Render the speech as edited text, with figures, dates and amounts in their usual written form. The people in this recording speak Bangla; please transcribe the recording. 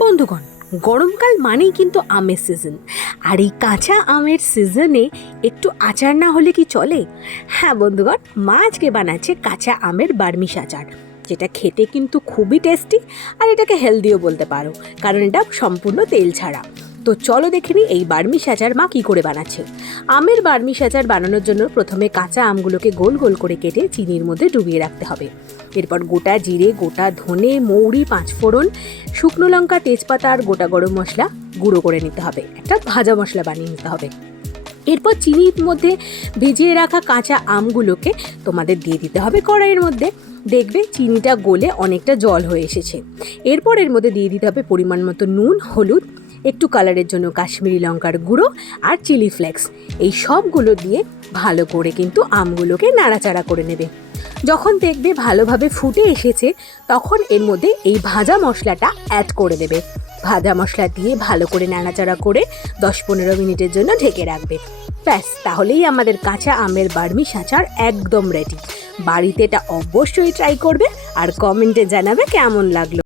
বন্ধুগণ, গরমকাল মানেই কিন্তু আমের সিজন। আর এই কাঁচা আমের সিজনে একটু আচার না হলে কি চলে? হ্যাঁ বন্ধুগণ, মা আজকে বানাচ্ছে কাঁচা আমের বার্মিশ আচার, যেটা খেতে কিন্তু খুবই টেস্টি। আর এটাকে হেলদিও বলতে পারো, কারণ এটা সম্পূর্ণ তেল ছাড়া। তো চলো দেখে নিই এই বার্মিশ আচার মা কী করে বানাচ্ছে। আমের বার্মিশ আচার বানানোর জন্য প্রথমে কাঁচা আমগুলোকে গোল গোল করে কেটে চিনির মধ্যে ডুবিয়ে রাখতে হবে। এরপর গোটা জিরে, গোটা ধনে, মৌরি, পাঁচফোড়ন, শুকনো লঙ্কা, তেজপাতা আর গোটা গরম মশলা গুঁড়ো করে নিতে হবে। একটা ভাজা মশলা বানিয়ে নিতে হবে। এরপর চিনির মধ্যে ভিজিয়ে রাখা কাঁচা আমগুলোকে তোমাদের দিয়ে দিতে হবে কড়াইয়ের মধ্যে। দেখবে চিনিটা গলে অনেকটা জল হয়ে এসেছে। এরপর এর মধ্যে দিয়ে দিতে হবে পরিমাণ মতো নুন, হলুদ, একটু কালারের জন্য কাশ্মীরি লঙ্কার গুঁড়ো আর চিলি ফ্লেক্স। এই সবগুলো দিয়ে ভালো করে কিন্তু আমগুলোকে নাড়াচাড়া করে নেবে। যখন দেখবে ভালোভাবে ফুটে এসেছে, তখন এর মধ্যে এই ভাজা মশলাটা অ্যাড করে দেবে। ভাজা মশলা দিয়ে ভালো করে নাড়াচাড়া করে 10-15 মিনিটের জন্য ঢেকে রাখবে। ব্যাস, তাহলেই আমাদের কাঁচা আমের বার্মিশ আচার একদম রেডি। বাড়িতে এটা অবশ্যই ট্রাই করবে আর কমেন্টে জানাবে কেমন লাগলো।